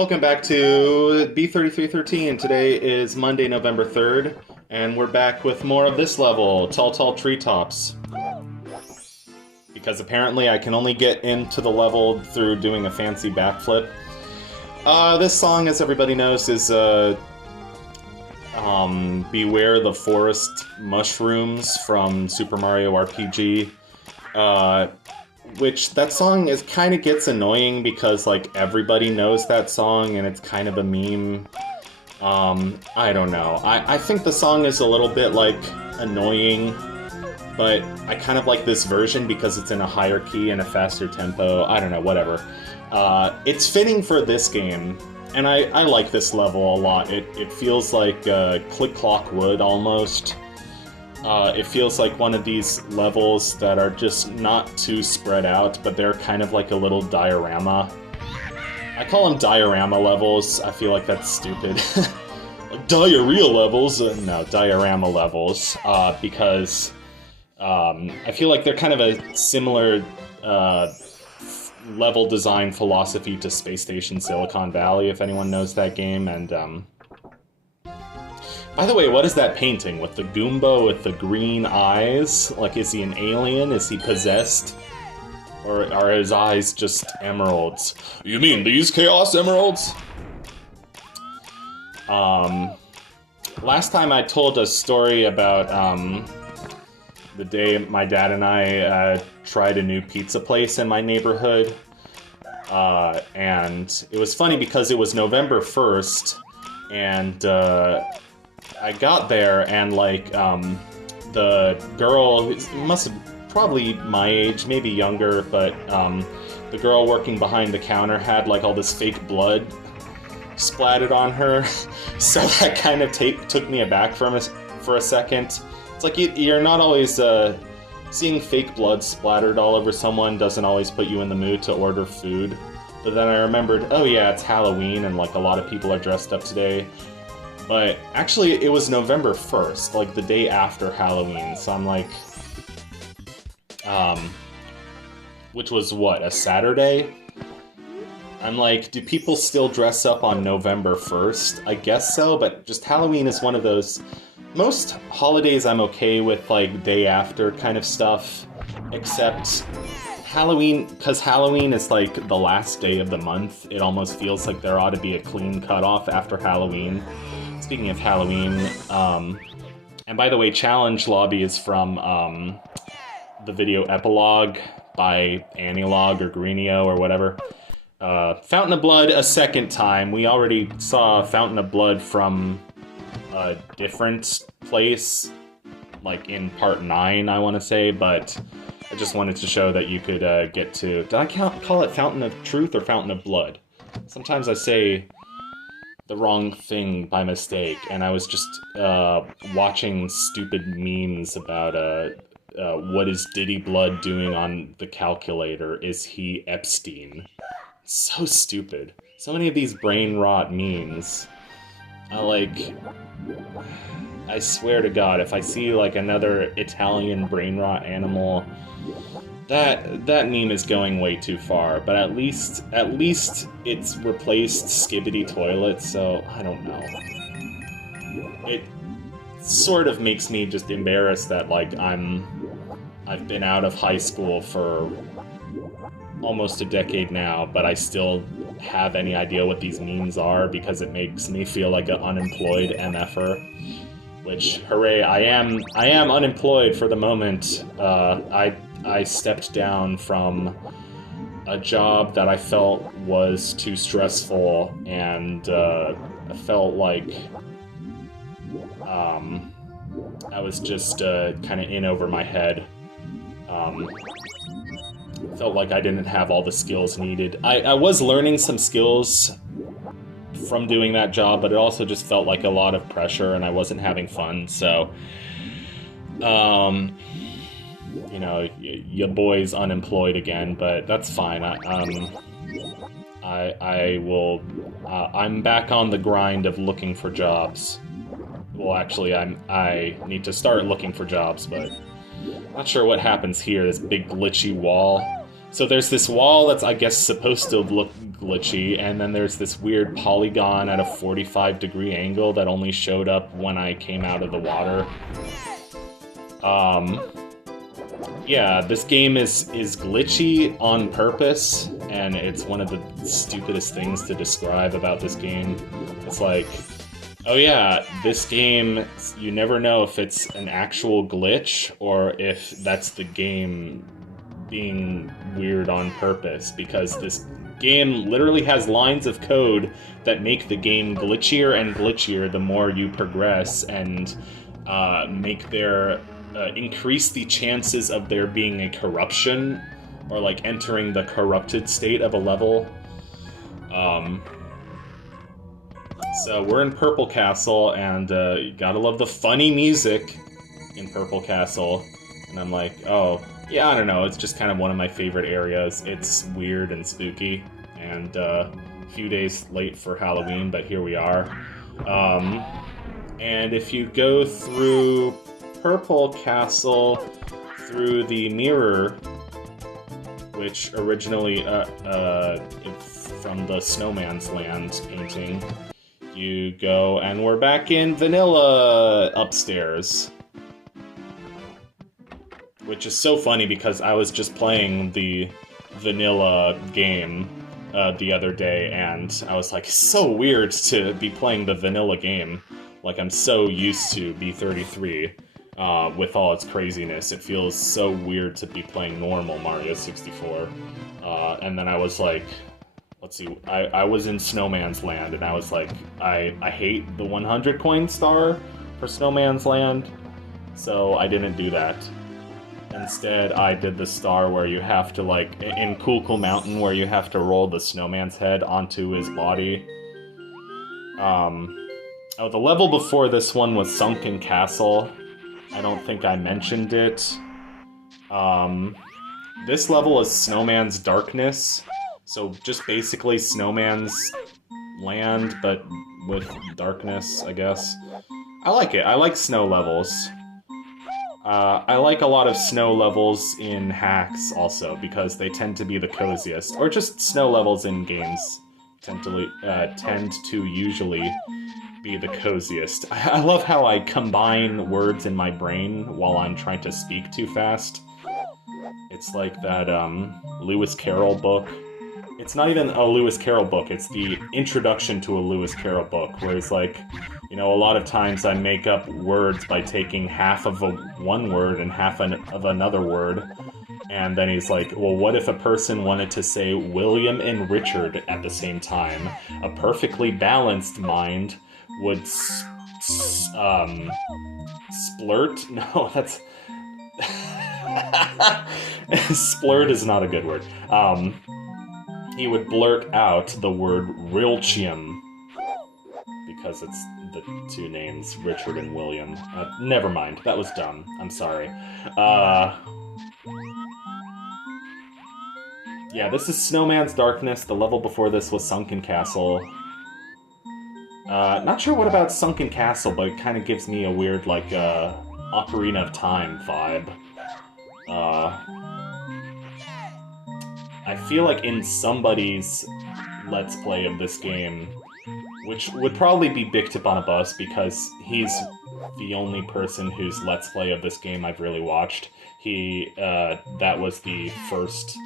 Welcome back to B3313. Today is Monday, November 3rd, and we're back with more of this level, Tall Tall Treetops. Because apparently I can only get into the level through doing a fancy backflip. This song, as everybody knows, is Beware the Forest Mushrooms from Super Mario RPG. Which, that song kind of gets annoying because, like, everybody knows that song and it's kind of a meme. I don't know. I think the song is a little bit, like, annoying, but I kind of like this version because it's in a higher key and a faster tempo. I don't know, whatever. It's fitting for this game, and I like this level a lot. It feels like Click Clock Wood, almost. It feels like one of these levels that are just not too spread out, but they're kind of like a little diorama. I call them diorama levels. I feel like that's stupid. Like diarrhea levels? No, diorama levels. Because I feel like they're kind of a similar level design philosophy to Space Station Silicon Valley, if anyone knows that game, and by the way, what is that painting with the Goomba with the green eyes? Like, is he an alien? Is he possessed? Or are his eyes just emeralds? You mean these Chaos Emeralds? Last time I told a story about, the day my dad and I, tried a new pizza place in my neighborhood. And it was funny because it was November 1st, and, I got there and, like, the girl, who must have probably my age, maybe younger, but the girl working behind the counter had, like, all this fake blood splattered on her. So that kind of took me aback for a second. It's like you're not always, seeing fake blood splattered all over someone doesn't always put you in the mood to order food. But then I remembered, oh yeah, it's Halloween and, like, a lot of people are dressed up today. But actually, it was November 1st, like the day after Halloween, so I'm like, which was what, a Saturday? I'm like, do people still dress up on November 1st? I guess so, but just Halloween is one of those, most holidays I'm okay with, like, day after kind of stuff, except Halloween, because Halloween is, like, the last day of the month. It almost feels like there ought to be a clean cutoff after Halloween. Speaking of Halloween, and by the way, Challenge Lobby is from the video Epilogue by Anilog or Greenio or whatever. Fountain of Blood a second time. We already saw Fountain of Blood from a different place, like in part 9, I want to say, but I just wanted to show that you could get to... Did I call it Fountain of Truth or Fountain of Blood? Sometimes I say the wrong thing by mistake, and I was just watching stupid memes about what is Diddy Blood doing on the calculator? Is he Epstein? So stupid. So many of these brain rot memes. I swear to God, if I see, like, another Italian brain rot animal, that meme is going way too far, but at least it's replaced Skibbity Toilet, so I don't know. It sort of makes me just embarrassed that, like, I've been out of high school for almost a decade now, but I still have any idea what these memes are because it makes me feel like an unemployed MFer. Which, hooray, I am unemployed for the moment. I stepped down from a job that I felt was too stressful, and I felt like I was just kind of in over my head. Felt like I didn't have all the skills needed. I was learning some skills from doing that job, but it also just felt like a lot of pressure, and I wasn't having fun, so... you know, your boy's unemployed again, but that's fine. I'm back on the grind of looking for jobs. Well, actually, I need to start looking for jobs, but not sure what happens here, this big glitchy wall. So there's this wall that's, I guess, supposed to look glitchy, and then there's this weird polygon at a 45-degree angle that only showed up when I came out of the water. Yeah, this game is glitchy on purpose, and it's one of the stupidest things to describe about this game. It's like, oh yeah, this game, you never know if it's an actual glitch or if that's the game being weird on purpose, because this game literally has lines of code that make the game glitchier and glitchier the more you progress, and increase the chances of there being a corruption, or like entering the corrupted state of a level. So we're in Purple Castle, and you gotta love the funny music in Purple Castle. And I'm like, oh, yeah, I don't know, it's just kind of one of my favorite areas. It's weird and spooky, and a few days late for Halloween, but here we are. And if you go through Purple Castle through the mirror, which originally from the Snowman's Land painting, you go, and we're back in Vanilla upstairs. Which is so funny because I was just playing the Vanilla game the other day, and I was like, it's so weird to be playing the Vanilla game. Like, I'm so used to B33 with all its craziness. It feels so weird to be playing normal Mario 64. And then I was like, let's see, I was in Snowman's Land, and I was like, I hate the 100 coin star for Snowman's Land, so I didn't do that. Instead, I did the star where you have to, like, in Cool Mountain, where you have to roll the snowman's head onto his body. Oh, the level before this one was Sunken Castle. I don't think I mentioned it. This level is Snowman's Darkness. So just basically Snowman's Land, but with darkness, I guess. I like it. I like snow levels. I like a lot of snow levels in hacks also, because they tend to be the coziest. Or just snow levels in games tend to usually be the coziest. I love how I combine words in my brain while I'm trying to speak too fast. It's like that Lewis Carroll book. It's not even a Lewis Carroll book, it's the introduction to a Lewis Carroll book, where he's like, you know, a lot of times I make up words by taking half of one word and half of another word. And then he's like, well, what if a person wanted to say William and Richard at the same time? A perfectly balanced mind would splurt? No, that's... Splurt is not a good word. He would blurt out the word Rilchium, because it's the two names, Richard and William. Never mind, that was dumb. I'm sorry. Yeah, this is Snowman's Darkness. The level before this was Sunken Castle. Not sure what about Sunken Castle, but it kind of gives me a weird, like, Ocarina of Time vibe. I feel like in somebody's Let's Play of this game, which would probably be Big Tip on a Bus, because he's the only person whose Let's Play of this game I've really watched. That was the first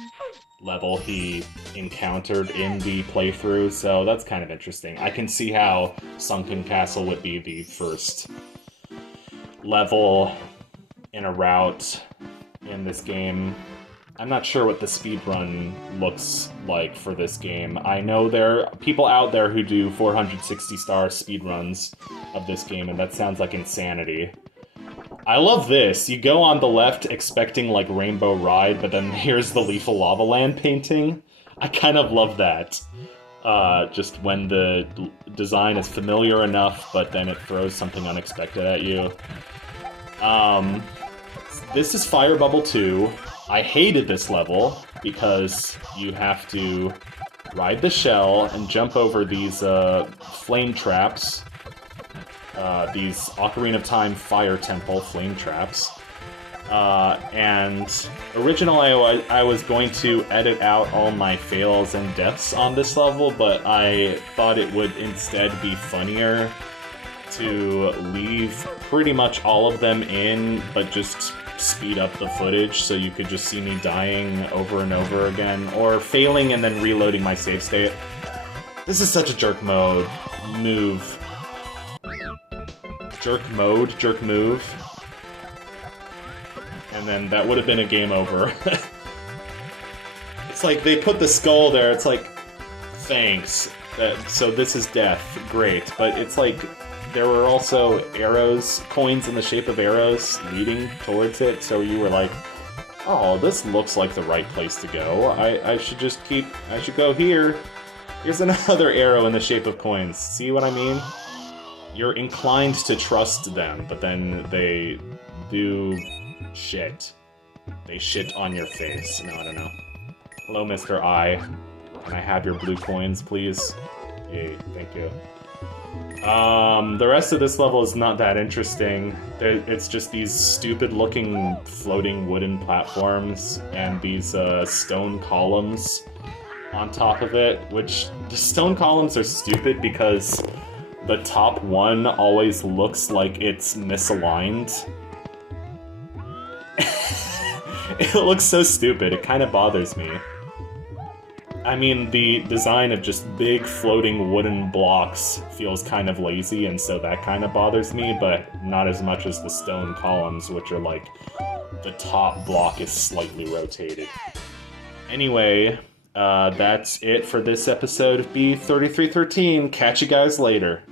level he encountered in the playthrough, so that's kind of interesting. I can see how Sunken Castle would be the first level in a route in this game. I'm not sure what the speedrun looks like for this game. I know there are people out there who do 460-star speedruns of this game, and that sounds like insanity. I love this. You go on the left expecting, like, Rainbow Ride, but then here's the Lethal Lava Land painting. I kind of love that. Just when the design is familiar enough, but then it throws something unexpected at you. This is Fire Bubble 2. I hated this level because you have to ride the shell and jump over these flame traps. These Ocarina of Time Fire Temple flame traps. And originally I was going to edit out all my fails and deaths on this level, but I thought it would instead be funnier to leave pretty much all of them in, but just speed up the footage so you could just see me dying over and over again, or failing and then reloading my save state. This is such a jerk mode move. Jerk move. And then that would have been a game over. It's like they put the skull there, it's like, thanks. So this is death, great. But it's like, there were also arrows, coins in the shape of arrows leading towards it, so you were like, oh, this looks like the right place to go. I should go here. Here's another arrow in the shape of coins. See what I mean? You're inclined to trust them, but then they do shit. They shit on your face. No, I don't know. Hello, Mr. I. Can I have your blue coins, please? Yay, thank you. The rest of this level is not that interesting. It's just these stupid-looking floating wooden platforms and these stone columns on top of it, which the stone columns are stupid because the top one always looks like it's misaligned. It looks so stupid, it kind of bothers me. I mean, the design of just big floating wooden blocks feels kind of lazy, and so that kind of bothers me, but not as much as the stone columns, which are like, the top block is slightly rotated. Anyway, that's it for this episode of B3313. Catch you guys later.